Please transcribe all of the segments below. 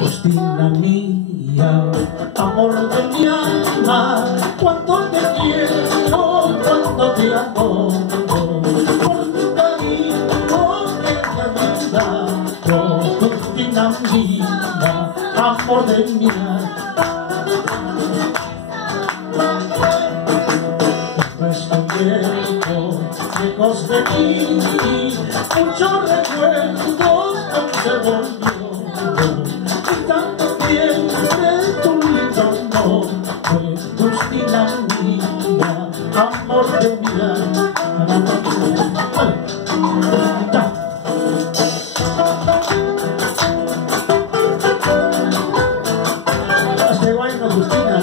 Justina mía, amor de mi alma, cuánto te quiero, cuánto te amo, por tu cariño que me da. Oh, Justina mía, amor de mi alma. Lejos de ti, muchos recuerdos conservo yo, y tanto tiempo de tu lindo nombre, Justina mía, amor de mi alma. Este baile, Justina.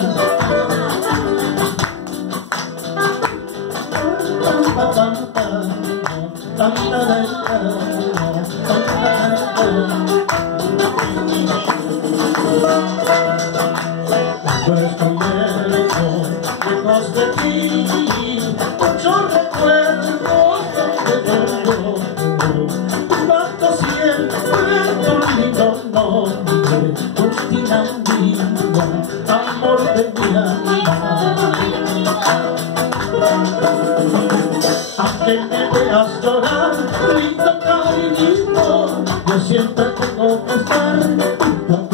Lejos de ti, muchos recuerdos te tanto siempre tu lindo nombre, Justina mía, amor de mi alma. Aunque me veas llorar, lindo cariñito, yo siempre tengo que estar junto a